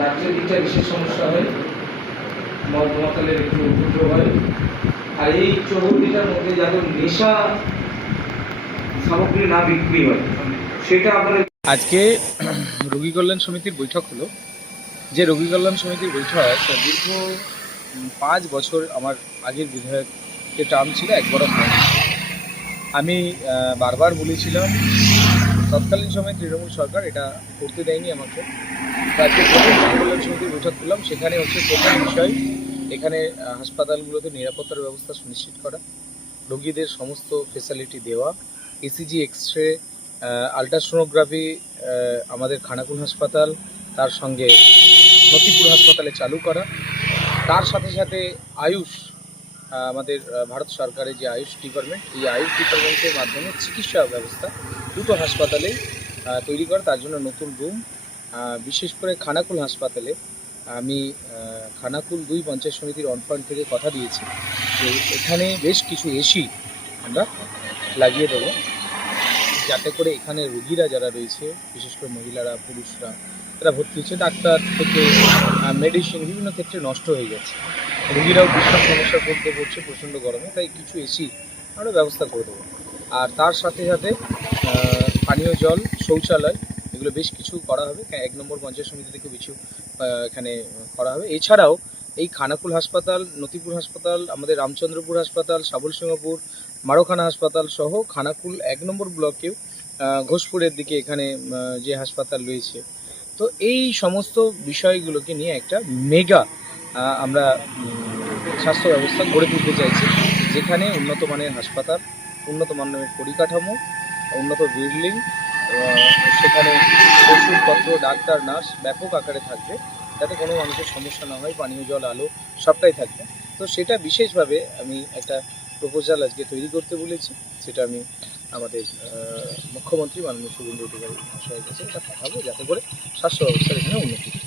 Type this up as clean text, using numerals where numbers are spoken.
রাজ্যের দিকটা বিশেষ সমস্যা হয়, মদমাতালের একটু উপদ্রব হয়। আর এই 64টার মধ্যে যাদের নেশা সামগ্রী না বিক্রি হয় সেটা আপনাদের। আজকে রোগী কল্যাণ সমিতির বৈঠক হলো। যে রোগী কল্যাণ সমিতির বৈঠক দীর্ঘ 5 বছর আমার আগের বিধায়কের টার্ম ছিল, একবারও হয়নি। আমি বারবার বলেছিলাম, তৎকালীন সময় তৃণমূল সরকার এটা করতে দেয়নি আমাকে। আজকে প্রথম রোগী কল্যাণ সমিতির বৈঠক করলাম। সেখানে হচ্ছে প্রথম বিষয়, এখানে হাসপাতালগুলোতে নিরাপত্তার ব্যবস্থা সুনিশ্চিত করা, রোগীদের সমস্ত ফেসিলিটি দেওয়া, ইসিজি, এক্স-রে, আলট্রাসোনোগ্রাফি আমাদের খানাকুল হাসপাতাল, তার সঙ্গে নতিপুর হাসপাতালে চালু করা। তার সাথে সাথে আয়ুষ, আমাদের ভারত সরকারের যে আয়ুষ ডিপার্টমেন্ট, এই আয়ুষ ডিপার্টমেন্টের মাধ্যমে চিকিৎসা ব্যবস্থা দুটো হাসপাতালে তৈরি করা, তার জন্য নতুন রুম। বিশেষ করে খানাকুল হাসপাতালে আমি খানাকুল 2 পঞ্চায়েত সমিতির অন পয়েন্ট থেকে কথা দিয়েছি যে এখানে বেশ কিছু এসি আমরা লাগিয়ে দেবো, যাতে করে এখানে রোগীরা যারা রয়েছে, বিশেষ করে মহিলারা, পুরুষরা তারা ভর্তি হচ্ছে, ডাক্তার থেকে মেডিসিন বিভিন্ন ক্ষেত্রে নষ্ট হয়ে যাচ্ছে, রোগীরাও ভীষণ সমস্যার মধ্যে পড়ছে প্রচণ্ড গরমে, তাই কিছু এসি আমরা ব্যবস্থা করে দেবো। আর তার সাথে সাথে পানীয় জল, শৌচালয়, এগুলো বেশ কিছু করা হবে। 1 নম্বর পঞ্চায়েত সমিতি থেকে কিছু এখানে করা হবে। এছাড়াও এই খানাকুল হাসপাতাল, নতিপুর হাসপাতাল, আমাদের রামচন্দ্রপুর হাসপাতাল, সাবলসিংহপুর, মারোখানা হাসপাতাল সহ খানাকুল 1 নম্বর ব্লকেও ঘোষপুরের দিকে এখানে যে হাসপাতাল রয়েছে, তো এই সমস্ত বিষয়গুলোকে নিয়ে একটা মেগা আমরা স্বাস্থ্য ব্যবস্থা গড়ে তুলতে চাইছি, যেখানে উন্নত মানের হাসপাতাল, উন্নত মানের পরিকাঠামো, উন্নত বিল্ডিং, সেখানে ওষুধপত্র, ডাক্তার, নার্স ব্যাপক আকারে থাকবে, যাতে কোনো মানুষের সমস্যা না হয়, পানীয় জল, আলো সবটাই থাকবে। তো সেটা বিশেষভাবে আমি একটা প্রপোজাল আজকে তৈরি করতে বলেছি, সেটা আমি আমাদের মুখ্যমন্ত্রী মাননীয় শুভেন্দু অধিকারী মহাশয়ের কাছে এটা পাঠাবো, যাতে করে স্বাস্থ্য ব্যবস্থার এখানে উন্নতি হয়।